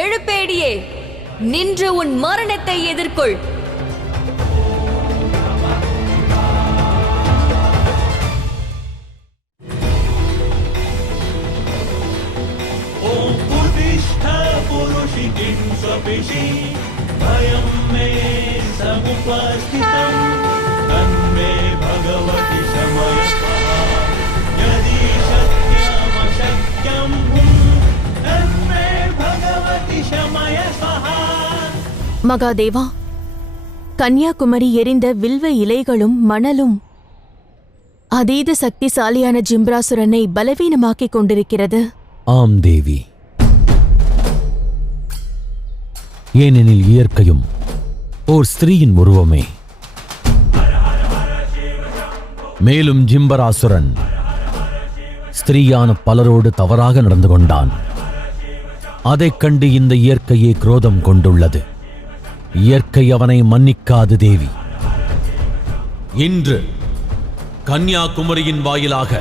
எழுப்பேடியே, நின்று உன் மரணத்தை எதிர்கொள். மகாதேவா, கன்னியாகுமரி எரிந்த வில்வ இலைகளும் மணலும் அதீத சக்திசாலியான ஜிம்ராசுரனை பலவீனமாக்கிக் கொண்டிருக்கிறது. ஆம் தேவி. ஏனெனில் இயற்கையும் ஓர் ஸ்திரீயின் உருவமே. மேலும் ஜிம்பராசுரன் ஸ்திரீயான பலரோடு தவறாக நடந்து கொண்டான். அதைக் கண்டு இந்த இயற்கையே குரோதம் கொண்டுள்ளது. இயற்கை அவனை மன்னிக்காது தேவி. இன்று கன்னியாகுமரியின் வாயிலாக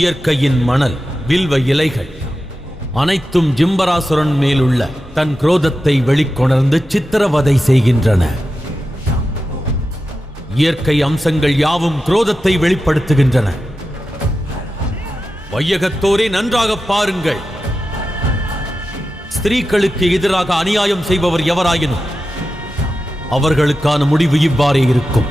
இயற்கையின் மணல், வில்வ இலைகள் அனைத்தும் ஜிம்பராசுரன் மேலுள்ள தன் குரோதத்தை வெளிக்கொணர்ந்து சித்திரவதை செய்கின்றன. இயற்கை அம்சங்கள் யாவும் குரோதத்தை வெளிப்படுத்துகின்றன. வையகத்தோரே நன்றாக பாருங்கள். ஸ்திரீகளுக்கு எதிராக அநியாயம் செய்பவர் எவராயினும் அவர்களுக்கான முடிவு இவ்வாறே இருக்கும்.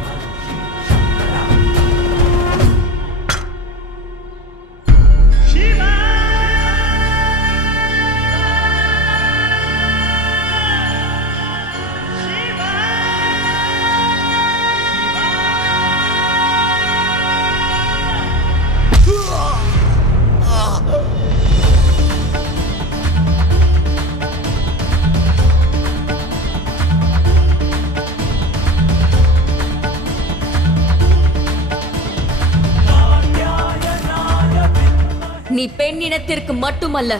நீ பெண் இனத்திற்கு மட்டுமல்ல,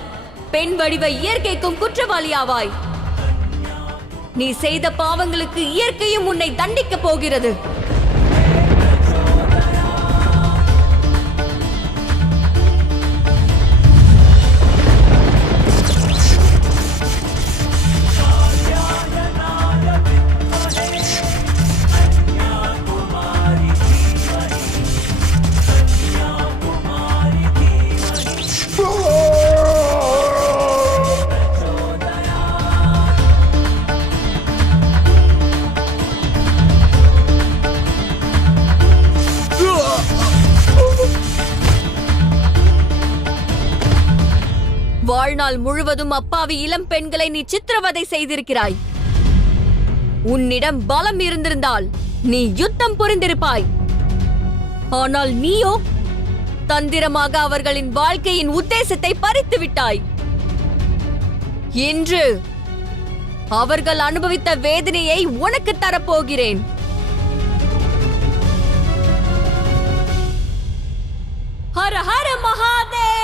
பெண் வடிவ இயற்கைக்கும் குற்றவாளியாவாய். நீ செய்த பாவங்களுக்கு இயற்கையும் உன்னை தண்டிக்கப் போகிறது. வாழ்நாள் முழுவதும் அப்பாவி இளம் பெண்களை நீ சித்திரவதை செய்திருக்கிறாய். உன்னிடம் பலம் இருந்திருந்தால் நீ யுத்தம் புரிந்திருப்பாய். ஆனால் நீயோ தந்திரமாக அவர்களின் வாழ்க்கையின் உத்தேசத்தை பறித்து விட்டாய். இன்று அவர்கள் அனுபவித்த வேதனையை உனக்கு தரப்போகிறேன். ஹர ஹர மகாதேவ்.